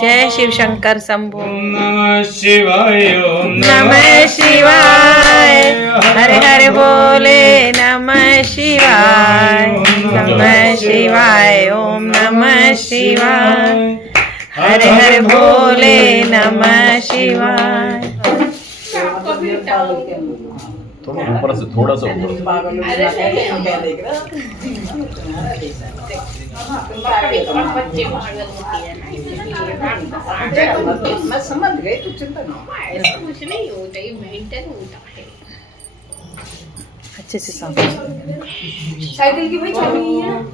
जय शिव शंकर शंभो। नमः शिवाय नमः शिवाय। हरे हरे बोले नमः शिवाय। नमः शिवाय। ओम नमः शिवाय। हरे हरे बोले नमः शिवाय। ऊपर से थोड़ा सा ऊपर मैं समझ गई, तो चिंता ना, कुछ नहीं होता, ये मेंटेन होता है अच्छे से साफ। साइकिल की भाई चाबी है।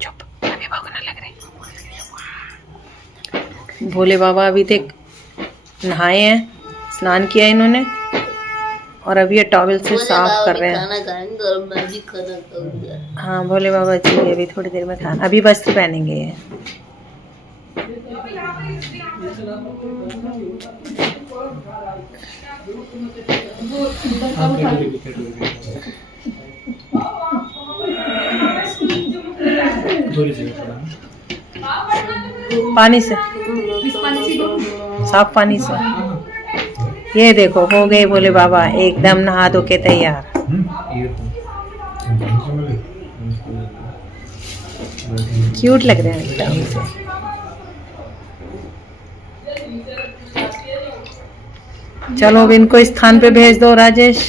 चुप, अभी भगने लग रहे। भोले बाबा अभी तक नहाए हैं, स्नान किया इन्होंने, और अभी ये टॉवल से साफ कर रहे हैं। खाना खाएंगे और मैं भी खाना खाऊंगा। हाँ भोले बाबा जी अभी थोड़ी देर में खाना, अभी वस्त्र पहनेंगे ये। पानी से, साफ पानी से। ये देखो हो गए भोले बाबा एकदम नहा धो के तैयार। क्यूट लग रहे हैं एकदम से। चलो अब इनको इस स्थान पे भेज दो राजेश।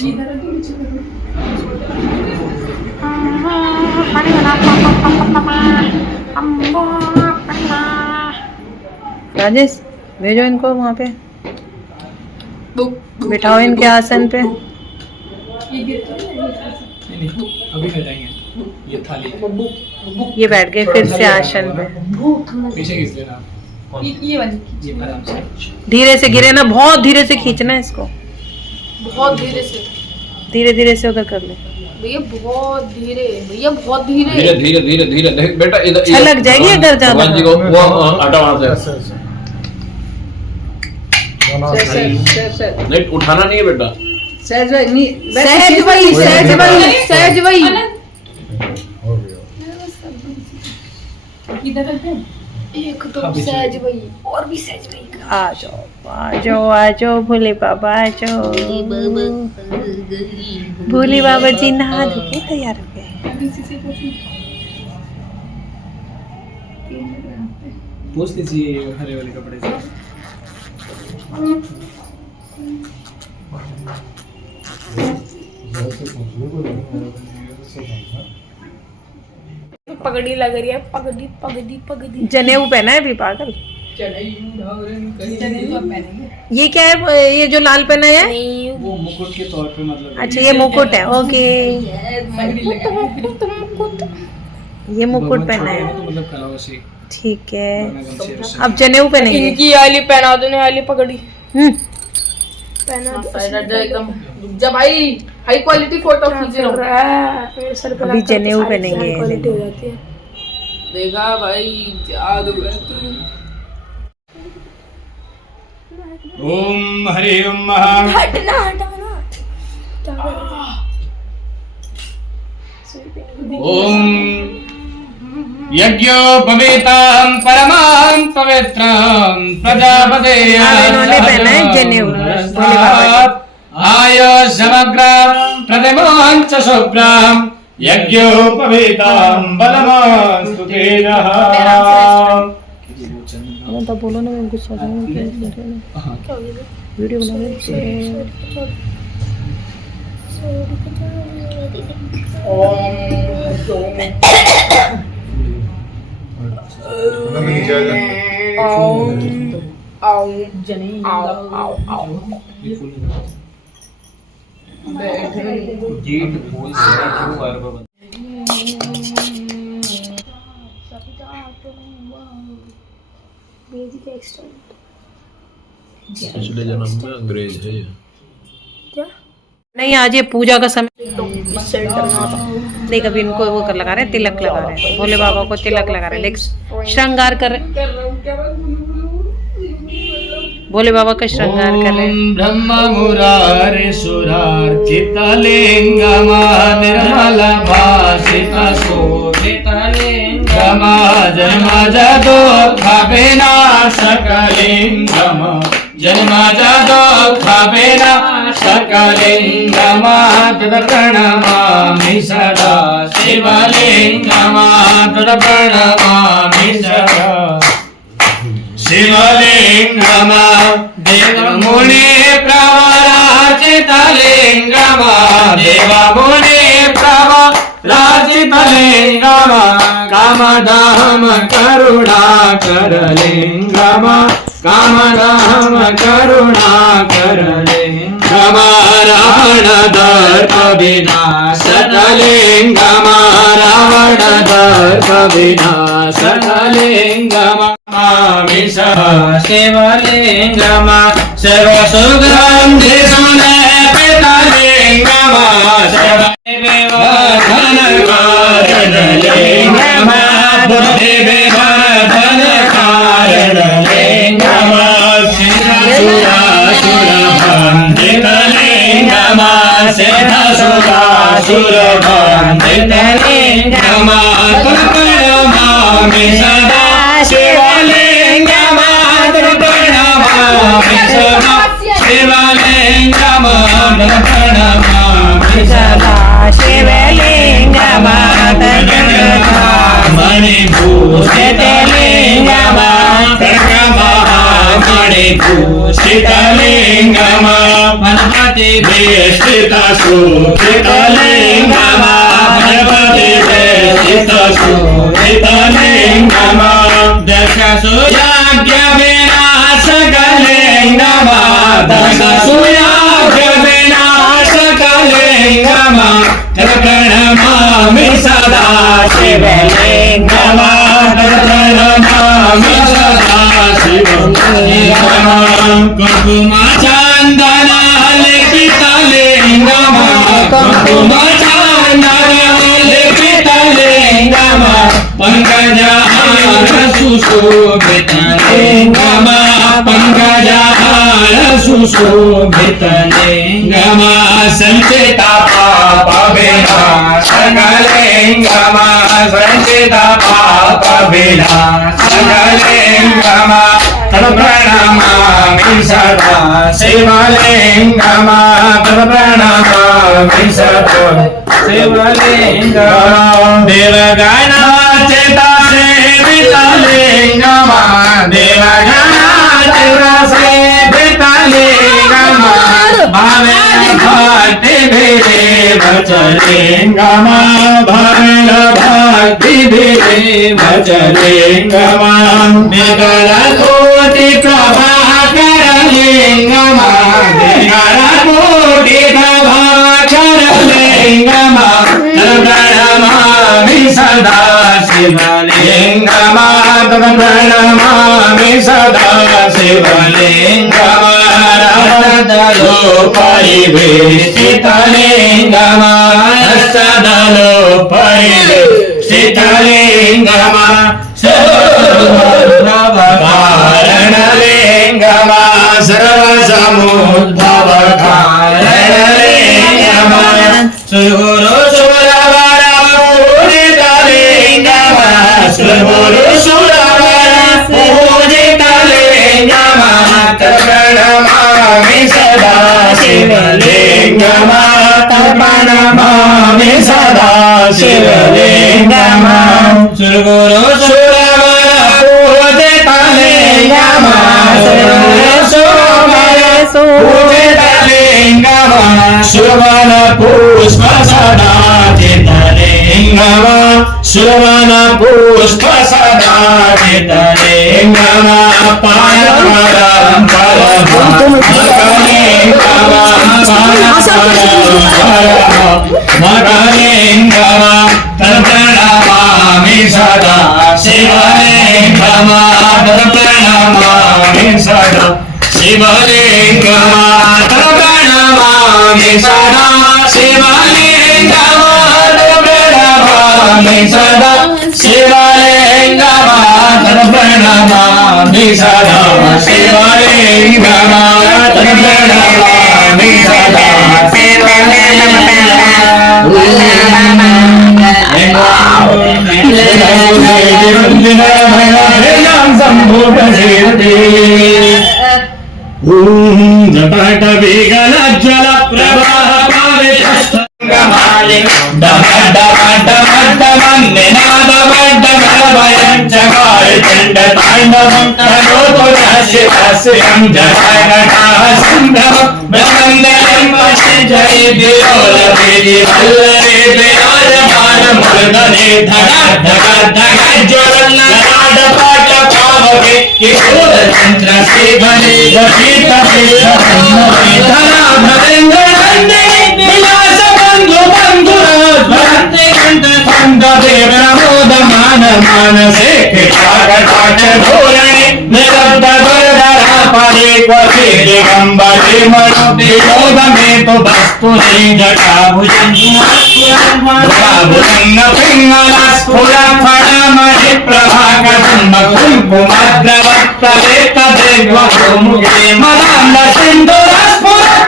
राजेश भेजो इनको वहाँ पे, बिठाओ इनके आसन पे। अभी हटाएंगे ये थाली। ये बैठ गए फिर से आसन पे। पीछे खींच लेना ये आराम से। धीरे से गिरे ना, बहुत धीरे से खींचना है इसको, बहुत धीरे से, धीरे धीरे से उधर कर ले भैया, बहुत धीरे, भैया बहुत धीरे। धीरे धीरे धीरे धीरे देख बेटा, इधर छलक जाएगी अगर ज्यादा। भगवान जी को वो हटा वहां से। नहीं उठाना नहीं है बेटा। सहज भाई नहीं, सहज भाई, सहज भाई, सहज भाई। एक तो सहज भाई और भी सहज भाई। आ जाओ आ जाओ आ जाओ भोले बाबा आ जाओ। भोले बाबा जी नहा धो के तैयार हो गए। पूछ लीजिए हरे वाले कपड़े से। पगड़ी लग रही है, पगड़ी पगड़ी पगड़ी। जनेऊ पहना है अभी पागल। ये क्या है, ये जो लाल पहना है? वो मुकुट के तौर पे, मतलब अच्छा ये मुकुट है, ओके। ये मुकुट पहना है, तो मतलब कलावशी। ठीक है। अब जनेऊ पहनेंगे। इनकी वाली पहना दो, वाली पगड़ी पहना दो एकदम। जब भाई हाई क्वालिटी फोटो खींच रहा है, अभी जनेऊ पहनेंगे। देखा भाई, जादू है तू। ओम हरि ओम महा। हटना हटाना। ओम यज्ञोपवीतां परमां पवित्रां प्रजापते। इन्होंने पहना है जनेऊ भोले बाबा जी। आयो समग्रां प्रतिमां च शुभ्रां यज्ञोपवीतां बलमास्तु तेजः। तो बोलो ना, मैं गुस्सा वीडियो बना रहे। गेट फूल से क्यों बार-बार पिछले जन्म में अंग्रेज है ये। क्या नहीं, आज ये पूजा का समय सेंटर में आता देख, अभी इनको वो कर लगा रहे हैं, तिलक लगा रहे हैं, भोले बाबा को तिलक लगा रहे हैं, देख श्रृंगार कर रहे हैं। भोले बाबा का श्रृंगार कर रहे हैं। ब्रह्म मुरारे सुरार्चितलिंगमा निर्मल भाषित शोभितलिंगमा जन्म जदो विनाशकलिंगम जन्म जदो विनाशकलिंगमा तद प्रणमामि सदा शिवलिंगमा तद प्रणमामि सदा शिवलिंगमा देवमुनि प्रवराचितलिंगमा देवमुनि प्रवराचितलिंगमा कामदाम करुणाकरलिंगमा कामदाम करुणाकरलिंगमा रावण दर्प विनाशकलिंगमा रावण दर्प विनाशकलिंगमा शिवलिंगमा सर्वसुगंधि सुलेपितलिंगमा सर्वविवर्धनकारणलिंगमा बुद्धिविवर्धनकारणलिंगमा सिद्धसुरासुरबन्धितलिंगमा सिद्धसुरासुरबन्धितलिंगमा प्रणमामि सदा शिवलिंगमा प्रणमामि सदा शिवलिंगमा प्रणमामि सदा शिवलिंगमा मणिभूषितलिंगमा मणिभूषितलिंगमा गणपतिवेष्टितशोभितलिंगमा गणपतिवेष्टितशोभितलिंगमा दशसुयाज्ञविनाशकलिंगमा दशसुयाज्ञविनाशकलिंगमा प्रणमामि सदा शिवलिंगमा प्रणमामि सदा शिवलिंगमा कुंकुमा चंदन लिपितलिंगमा कुंकुमा चंदन लिपितलिंगमा पंकजहार सुशोभितलिंगमा पंकजहार सुशोभितलिंगमा संचिता पाप विनाशकलिंगमा संचिता पाप विनाशकलिंगमा प्रणमामि सदा शिवलिंगमा प्रणमामि सदा शिवलिंगमा देवगणाचित सेवितलिंगमा देवगणाचित सेवितलिंगमा भावेन भक्तिभिरेवचलिंगमा भावेन भक्तिभिरेवचलिंगमा विगलकोटि प्रभाकरलिंगमा विगलकोटि प्रभाकरलिंगमा प्रणमामि सदा शिवलिंगमा प्रणमामि सदा शिवलिंगमा रदलो परिवेष्टितलिंगमा सदलो परिवेष्टितलिंगमा सर्वकारणलिंगमा सर्वसमुद्भवकारणलिंगमा सुरगुरु सुरवर पूजितलिंगमा सुरगुरु सुरवर पूजितलिंगमा प्रणमामि सदा शिवलिंगमा प्रणमामि सदा शिवलिंगमा सुरगुरु सुरवर पूजितलिंगमा सुरगुरु सुरवर पूजितलिंगमा सुवन पुष्प सदा चितलिंगमा सुवन पुष्प सदा चितलिंगमा पायवरं परमलिंगमा मकलिंगमा प्रणमामि सदा शिवलिंगमा शिवलिंगमातर प्रणमामि सदा शिवलिंगमातर प्रणमामि सदा शिवलिंगमातर प्रणमामि सदा शिवलिंगमातर प्रणमामि सदा शिवलिंगमातर प्रणमामि सदा जपट विगल जल प्रवाह पावितस्तंगमालिक डम डम डम डम निनाद डम भयं जगार चंड तांडवं करोतु शिवस्यं जय नटः संभ्रम ब्रह्मण्यं पशि जय विरोल वेदि वल्लभे विराजमान मूर्धने धगा धगा धगा ज्वलन नाद पाट पावके किशोर चंद्र श्रीभरे रचित धना भरेंद्र नंदिनी विलास बंधु बंधुराज भरते कंठ खंड देव प्रमोद मान मानसे कृपाकटाक्ष धोरणे निरब्ध वरदरा परे क्वचे दिगंबरे मनो विनोद में तो वस्तु नहीं जटा भुजंग पिंगला स्फुरा फड़ा महि प्रभाकरं कुंकुमाद्रवत्तले तदेव मुखे मदान्द सिंधुरा स्फुरत्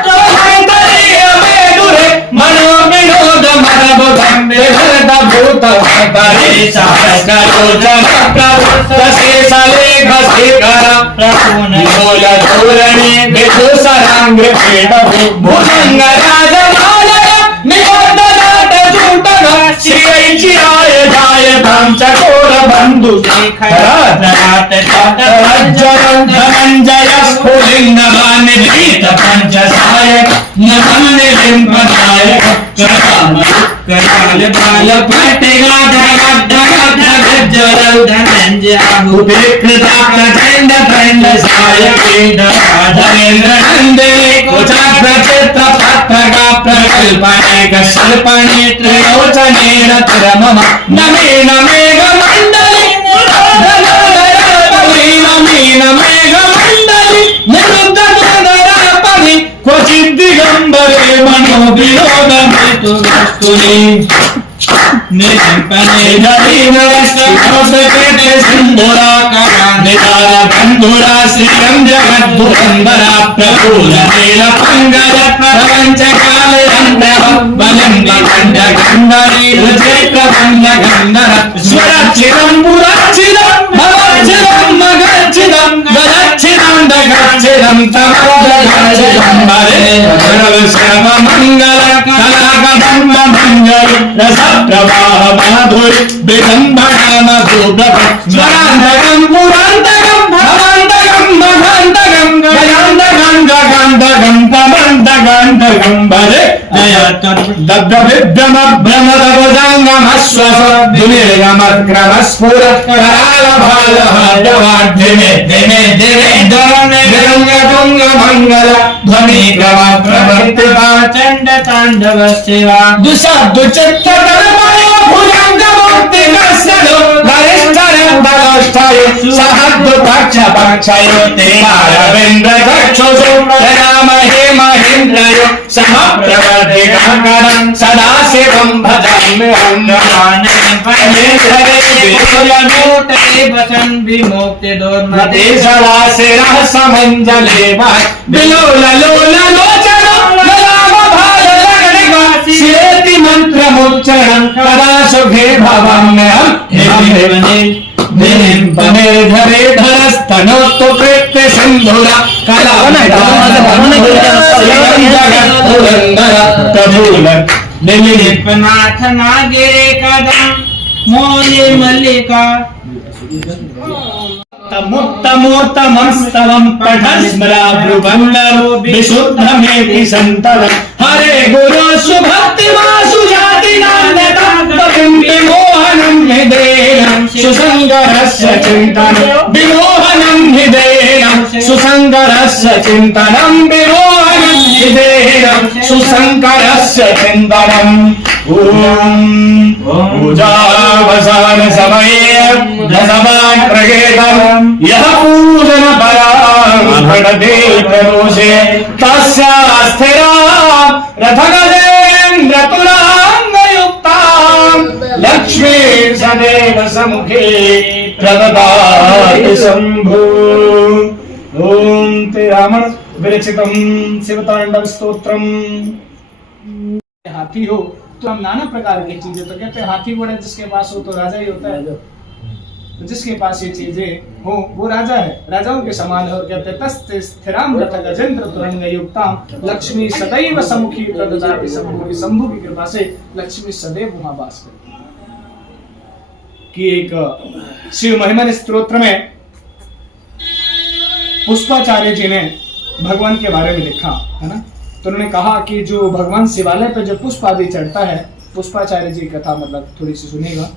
मनो विनोद मरबुधं विभृत भूत भरे सहस्रलोचन प्रवृत्त शेषलेख शिखर प्रपूर्ण मूल धोरणे विदुषरांग्र पीठ भुजंग राजमालय निबद्धनाट चूटन श्रीयैची आय जाय चकोर बंधु शेखरात चटरज्जरं धनंजय स्फुलिंगवान भीत पंचसायक नमन्य लिंपदायक कराल बाल पटेगा धगा धगा धगा जरल धनंजय उपेक्षिता प्रचंड प्रंड सायके धनेन्द्र नंदिनी कुचाग्र चित्र पत्रगा प्रकल्पने कल्पने त्रिलोचनेन त्रमम नमेन मेघ मंडली नमेन मेघ मंडली निरुद्ध दुर्धरापनि क्वचित् दिगंबरे मनो विनोद हेतु वस्तुनि निरंपने धरीवरस्ते सिंधुरा निदान बंधुरा श्रीरं जगद्भुवंबरा प्रफुल्ल नील पंगज प्रपंच काल अंधः बलं गंड गंधरी चैत्र पंच गंधर स्वरचिरं पुरचिरं भवचिरं मगचिरं गलचिरं दगचिरं तमोदगचिरं मरे सर्व मंगल कलाकदम्ब मंगल रस प्रवाह माधुर विडंबना मधुव्रत स्वरांतकं पुरांतकं भवांतकं मघांतकं गयान्तकं गगान्तकं तमन्तकं भरे दद्भ्रम भ्रमद भुजंगमश्वस दुनिर्गमक्रमस्फुर कराल भाल हृदवाढ्यमे दिने दिने धरणे विरंग तुंग मंगल ध्वनि क्रम प्रवर्ति चंड तांडव सेवा दुशब्द चित्त कर्मयो भुजंग मुक्ति कसलो गरिष्ठरं बलोष्ठाय सहद् पक्ष पक्षयो तेनारविंद्र चक्षुषु रामहे महेन्द्रयो समप्रवर्ति करं सदा शिवं भजाम्यहं नमामि परमेश्वरे विष्णुमूर्ते वचन विमुक्ति दुर्मते सदा शिरः समञ्जले विलोल लोल लोचनो नराम भाल लगनिवासी शिरेति मंत्रमुच्चारणं कदा सुखे भवाम्यहं निम्पने धरे धरस्तनोत्तु कृत्य सिंधुरा कला कबूल निलिपनाथ नागिरे कदम मोने मल्लिका मुक्तमोत्तमस्तवं पठस्मरा ब्रुवन्नरो विशुद्धमेति सन्ततं हरे गुरु सुभक्ति वासु जाति नान्यता विमोहनं हृदयेन सुसंगरस्य चिन्तनं विमोहनं हृदयेन सुसंगरस्य चिन्तनं विमोहनं हृदयेन सुसंगरस्य चिन्तनं पूजावसान समये दशवान् प्रगेतम् यः पूजन पराभणते प्रदोषे तस्या स्थिरा रथगजेन्द्रतुलाङ्गयुक्ताम् लक्ष्मी सदैव सम्मुखे प्रददाति शम्भो। ओम ते रावण विरचितम शिवतांडव स्तोत्रम। हाथी हो तो हम नाना प्रकार की चीजें तो कहते हैं हाथी घोड़ा जिसके पास हो तो राजा ही होता है, तो जिसके पास ये चीजें हो वो राजा है, राजाओं के समान है। और कहते हैं तस्ते स्थिराम रथ गजेंद्र तुरंग युक्ताम लक्ष्मी सदैव सम्मुखी प्रददाति शंभु की शंभु की कृपा से लक्ष्मी सदैव वहां वास करती है। कि एक शिव महिमन स्तोत्र में पुष्पाचार्य जी ने भगवान के बारे में लिखा है ना, तो उन्होंने कहा कि जो भगवान शिवालय पे जो पुष्प आदि चढ़ता है, पुष्पाचार्य जी की कथा मतलब थोड़ी सी सुनिएगा।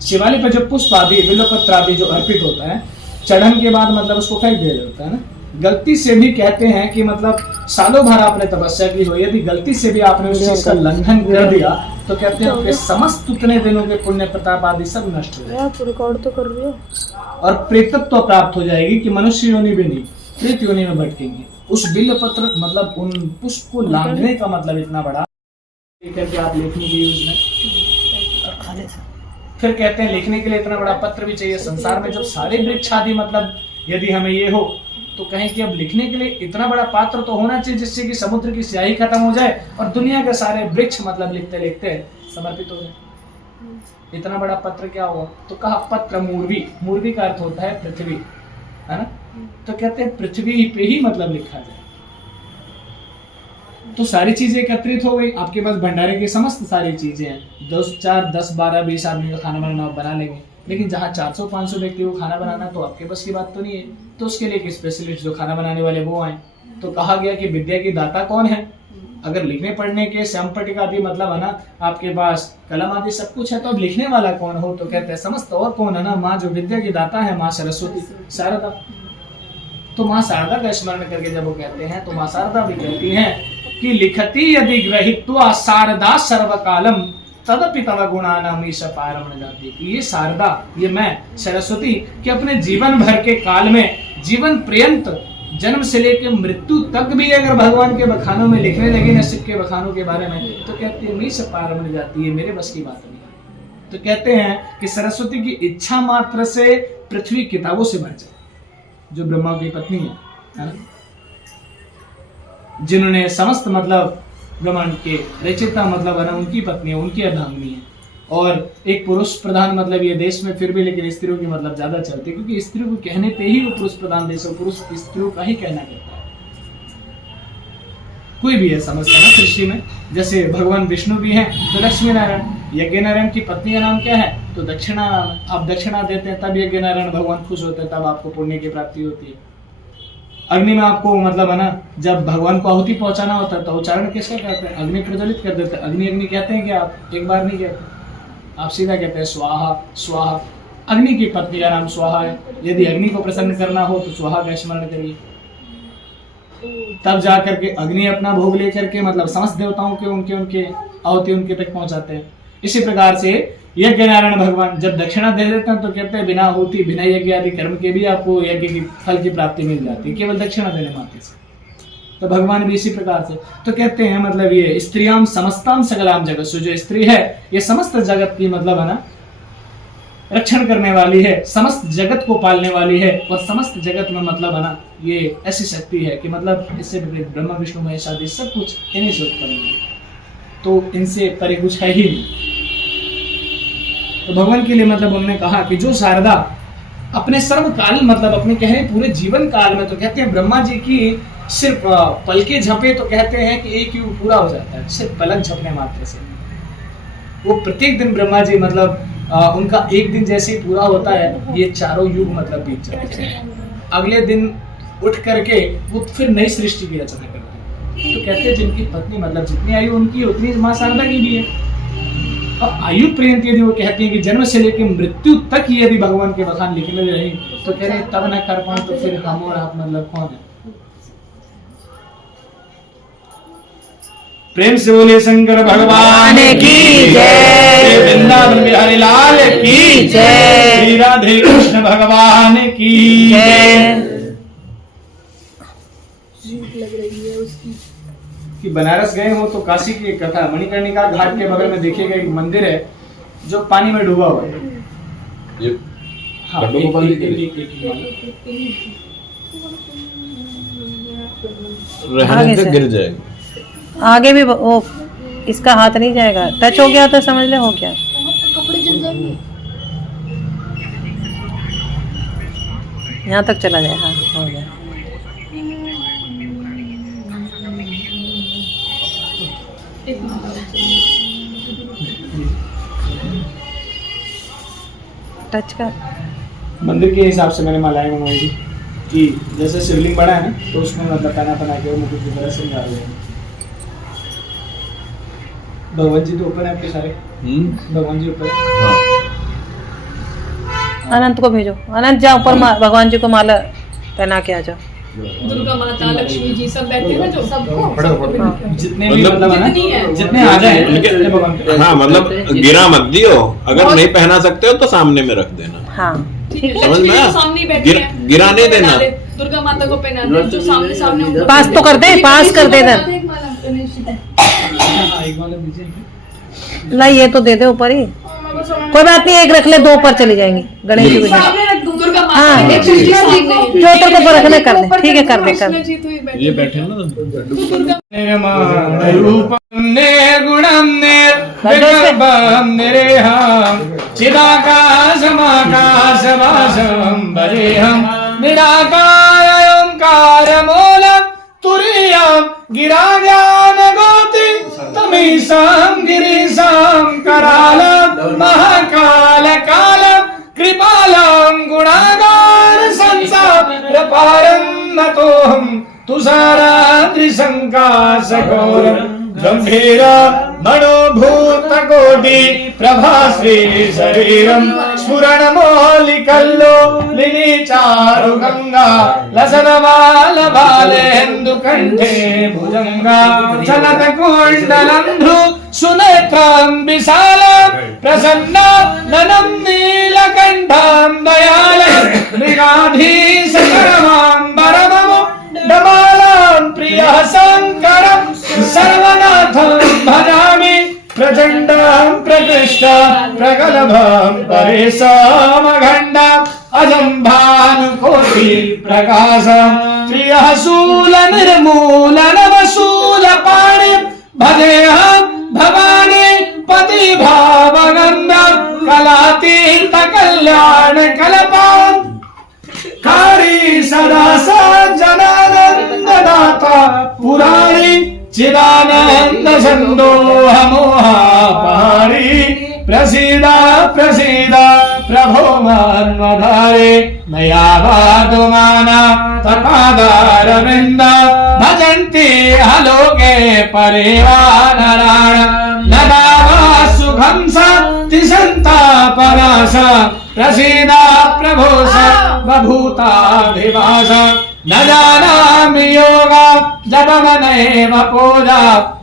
शिवालय पे जो पुष्प आदि बिल्वपत्र आदि जो अर्पित होता है, चढ़न के बाद मतलब उसको फेंक दिया जाता है ना। गलती से भी कहते हैं कि मतलब सालों भर आपने तपस्या की हो, यदि गलती से भी आपने उस चीज का उल्लंघन कर दिया तो कहते हैं आपके समस्त उतने दिनों के पुण्य प्रताप आदि सब नष्ट हो जाएगा। रिकॉर्ड तो कर रही हो। और प्रेतत्व प्राप्त हो जाएगी कि मनुष्य योनि भी नहीं प्रेत योनि में भटकेंगे। उस बिल्वपत्र मतलब उन पुष्प को लांघने का मतलब इतना बड़ा करके आप लिखने के यूज में। फिर कहते हैं लिखने के लिए इतना बड़ा पत्र भी चाहिए। संसार में जब सारे वृक्ष आदि मतलब यदि हमें ये हो तो कहें कि अब लिखने के लिए इतना बड़ा पात्र तो होना चाहिए जिससे कि समुद्र की स्याही खत्म हो जाए और दुनिया के सारे वृक्ष मतलब लिखते लिखते समर्पित हो जाए। इतना बड़ा पत्र क्या हुआ, तो कहा पत्र मूर्वी। मूर्वी का अर्थ होता है पृथ्वी, है ना। तो कहते हैं पृथ्वी पे ही मतलब लिखा जाए। तो सारी चीजें एकत्रित हो गई, आपके पास भंडारे की समस्त सारी चीजें हैं। 2 4 10 12 20 आदमी का खाना बनाना आप बना लेंगे, लेकिन जहाँ 400-500 व्यक्ति को खाना बनाना तो आपके बस की बात तो नहीं है। तो उसके लिए एक स्पेशलिस्ट जो खाना बनाने वाले वो आए। तो कहा गया कि विद्या की दाता कौन है। अगर लिखने पढ़ने के श्यामपट्टिका आदि मतलब है ना आपके पास कलम आदि सब कुछ है, तो अब लिखने वाला कौन हो, तो कहते हैं समस्त और कौन है ना, माँ जो विद्या की दाता है, माँ सरस्वती शारदा। तो माँ शारदा का स्मरण करके जब वो कहते हैं तो माँ शारदा भी कहती हैं कि लिखती यदि ग्रहित्वा शारदा सर्वकालम तदपि तव गुणानाम ईश पारम जाती। ये शारदा, ये मैं सरस्वती कि अपने जीवन भर के काल में जीवन पर्यंत जन्म से लेकर मृत्यु तक भी अगर भगवान के बखानों में लिखने लगी न शिव के बखानों के बारे में, तो कहते हैं मीश पारम जाती है, मेरे बस की बात नहीं। तो कहते हैं कि सरस्वती की इच्छा मात्र से पृथ्वी किताबों से भर जाए। जो ब्रह्मा की पत्नी है ना, जिन्होंने समस्त मतलब ब्रह्मांड के रचयिता मतलब है ना, उनकी पत्नी है, उनकी अर्धांगिनी है। और एक पुरुष प्रधान मतलब ये देश में फिर भी लेकिन स्त्रियों की मतलब ज्यादा चलती है, क्योंकि स्त्रियों को कहने पे ही वो पुरुष प्रधान देश है, पुरुष स्त्रियों का ही कहना करता है। कोई भी है समझता ना सृष्टि में, जैसे भगवान विष्णु भी हैं तो लक्ष्मी नारायण। यज्ञ नारायण की पत्नी का नाम क्या है, तो दक्षिणा नाम है। आप दक्षिणा देते हैं तब यज्ञ नारायण भगवान खुश होते हैं, तब आपको पुण्य की प्राप्ति होती है। अग्नि में आपको मतलब है ना, जब भगवान को आहुति पहुंचाना होता है तो उच्चारण किसका करते हैं, अग्नि प्रज्वलित कर देते हैं। अग्नि अग्नि कहते हैं कि आप एक बार नहीं कहते, आप सीधा कहते हैं स्वाहा स्वाहा। अग्नि की पत्नी का नाम स्वाहा है। यदि अग्नि को प्रसन्न करना हो तो स्वाहा का स्मरण करिए, तब जा करके अग्नि अपना भोग लेकर के मतलब समस्त देवताओं के उनके उनके आहुति उनके तक पहुंचाते हैं। इसी प्रकार से यज्ञ नारायण भगवान जब दक्षिणा दे देते हैं तो कहते हैं बिना आहुति बिना यज्ञ आदि कर्म के भी आपको यज्ञ की फल की प्राप्ति मिल जाती है, केवल दक्षिणा देने मात्र से। तो भगवान भी इसी प्रकार से तो कहते हैं मतलब ये स्त्रियाम समस्ताम सकलाम जगत, जो स्त्री है ये समस्त जगत की मतलब है ना रक्षण करने वाली है, समस्त जगत को पालने वाली है। और समस्त जगत में मतलब है ना ये ऐसी शक्ति है कि मतलब इससे ब्रह्मा विष्णु महेश आदि सब कुछ इन्हीं से उत्पन्न है, तो इनसे परे कुछ है ही नहीं। तो भगवान के लिए मतलब उन्होंने कहा कि जो शारदा अपने सर्वकाल मतलब अपने कह रहे पूरे जीवन काल में, तो कहते हैं ब्रह्मा जी की सिर्फ पलके झपे तो कहते हैं कि एक युग पूरा हो जाता है, सिर्फ पलक झपने मात्र से। वो प्रत्येक दिन ब्रह्मा जी मतलब उनका एक दिन जैसे ही पूरा होता है ये चारों युग मतलब बीत जाते हैं। अगले दिन उठ करके वो फिर नई सृष्टि की रचना करते हैं। तो कहते हैं जिनकी पत्नी मतलब जितनी आयु उनकी उतनी माँ शारदा की भी है। अब आयु पर्यंत यदि वो कहती है कि जन्म से लेकर मृत्यु तक यदि भगवान के बखान लिखने में रही तो कह रहे तब न कर पाऊं तो फिर हम और आप मतलब कौन है। प्रेम से बोले शंकर भगवान की जय, वृंदावन बिहारी लाल की जय, श्री राधे कृष्ण भगवान की जय। कि बनारस गए हो तो काशी की एक कथा, मणिकर्णिका घाट के बगल में देखिएगा एक मंदिर है जो पानी में डूबा हुआ है। ये हाँ, लड्डू गोपाल जी के लिए रहने आगे से से। गिर जाएगा। आगे भी वो इसका हाथ नहीं जाएगा, टच हो गया तो समझ ले हो गया। यहाँ तक चला गया, हाँ हो गया। टच कर। मंदिर के हिसाब से मैंने मालाएं मंगवाई थी कि जैसे शिवलिंग बड़ा है ना तो उसमें मतलब पहना बना के मुकुट की तरह श्रृंगार हुए। भगवान जी तो ऊपर है आपके सारे, भगवान जी ऊपर। हाँ। अनंत को भेजो, अनंत जा ऊपर भगवान जी को माला पहना के आ जाओ। दुर्गा माता, लक्ष्मी जी सब बैठे हैं जो सबको जितने भी मतलब मतलब है जितनी है। ना, जितने आ जाए उनके- भगवान के। हाँ मतलब गिरा मत दियो, अगर नहीं पहना सकते हो तो सामने में रख देना। हाँ ठीक है, समझ लक्ष्मी में जी आया? सामने ही बैठी गिर- हैं। गिरा नहीं पहना देना। दे, दुर्गा माता को पहना दे, जो सामने सामने उनको पास तो कर दे, पास कर दे इधर। हाँ, एक माला दीजिए। ला ये तो दे दे ऊपर ही, कोई बात नहीं, एक रख ले, दो ऊपर चली जाएंगी गणेश जी को। सामने रख दूं, दुर्गा माता हाँ। एक चीज सामने। जो तेरे को रखने कर ले, ठीक है कर दे कर दे। कृष्ण जी तो ही बैठे ये हैं। बैठे हैं ना दुर्गा रूपम निर्गुणम निर्विकल्पम निरेहम चिदाकाशमाकाशवासं भजेहं निराकार ओंकारमूलं तुरीयं गिराज्ञानगोति तमीशं गिरीशं करालं महाकालकालं कृपालं गुणागार संसारपारं नतोऽहं तुषाराद्रिशङ्काशघोरं गम्भीर मनोभूतकोटि प्रभाश्री शरीरं स्फुरणमौलिकल्लो लिनिचारुगङ्गा लसनमालबालेन्दुकण्ठे भुजङ्गा चलतकुण्डलं भ्रू सुनेत्रं विशालं प्रसन्ना ननं नीलकण्ठां दयालं मृगाधीशकरमाम्बरममो डमालां प्रियः शङ्करं सर्वनाथं भजामि प्रचण्डं प्रकृष्टं प्रगल्भं परेशमखण्डम् अजं भानुकोटि प्रकाशं प्रियः शूलनिर्मूलनवशूलपाणि भजेऽहं भवानी पतिभावगम्यं कलातीर्थकल्याणकल्पान् कारी सदा सज्जनानन्ददाता पुराणी चिदानन्द सन्दोहमोहापहारी प्रसीद प्रसीद प्रभो मन्वधारे नयावादुमाना तपादारविन्द भजन्ति हलोके परिवानराण नदावा सुखं सन्ति सन्तापनाश प्रसीद प्रभो सर्वभूताधिवास न जानामि योगा जपमनैव पूजा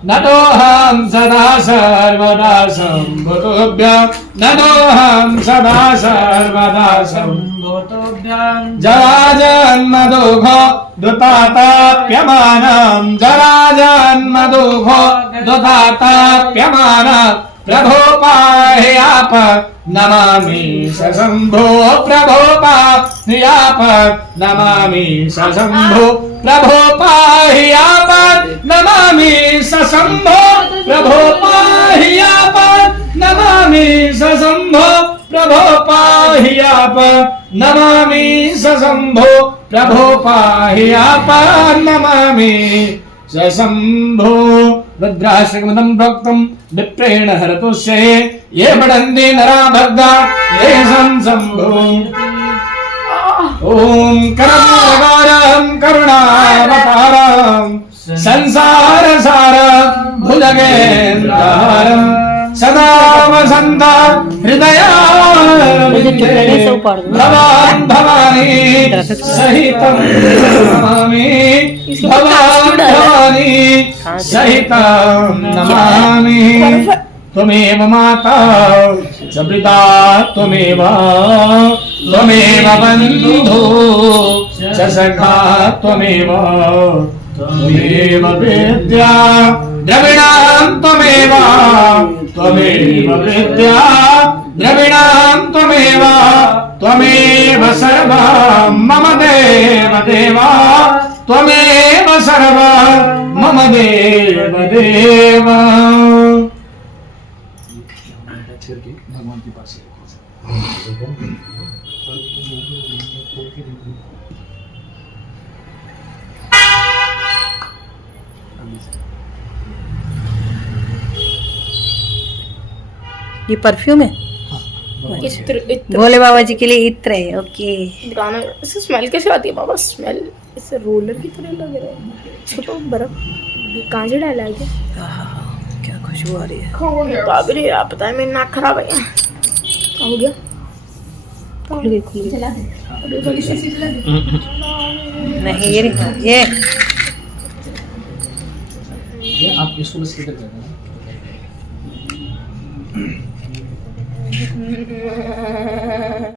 नतोऽहं सदा सर्वदा सम्भुतोऽभ्यं नतोऽहं सदा सर्वदा सम्भुतोऽभ्यं जराजन्मदुःखो दुताताप्यमानं जराजन्मदुःखो दुताताप्यमानं प्रभो पाह्याप नमामि सशम्भो प्रभो पाह्याप नमामि सशम्भो प्रभो पाह्याप नमामि सशम्भो प्रभो पाह्याप नमामि सशम्भो प्रभो पाह्याप नमामि सशम्भो प्रभो पाह्याप नमामि सशम्भो रुद्राश्रमदं भक्तं विप्रेण हरतुष्ये ये पठन्ति नरा भक्ता ये शम्भो ॐ करमुरगारं करुणावतारं संसारसारं भुजगेन्द्रहारं सदा वसन्त हृदया पहले से ऊपर दो। भवान भवानी सहितं नमामि भवान भवानी सहितं नमामि त्वमेव माता च पिता त्वमेव बन्धु च सखा त्वमेव विद्या द्रविणां त्वमेव विद्या द्रविणां त्वमेव सर्वं मम देव देवा त्वमेव सर्वं मम देव देवा। भगवान के पास ये परफ्यूम है, भोले बाबा जी के लिए इत्र है। ओके, गाना इसकी स्मेल कैसे आती है बाबा? स्मेल इससे रोलर की तरह लग रहा है। इसको तो बर्फ कहाँ से डाला है क्या? क्या खुशबू आ रही है। बाबा रे आप बताए मेरी नाक खराब है। क्या हो गया? खुल गई। चला नहीं ये नहीं, ये आप इसको बस इधर कर देना।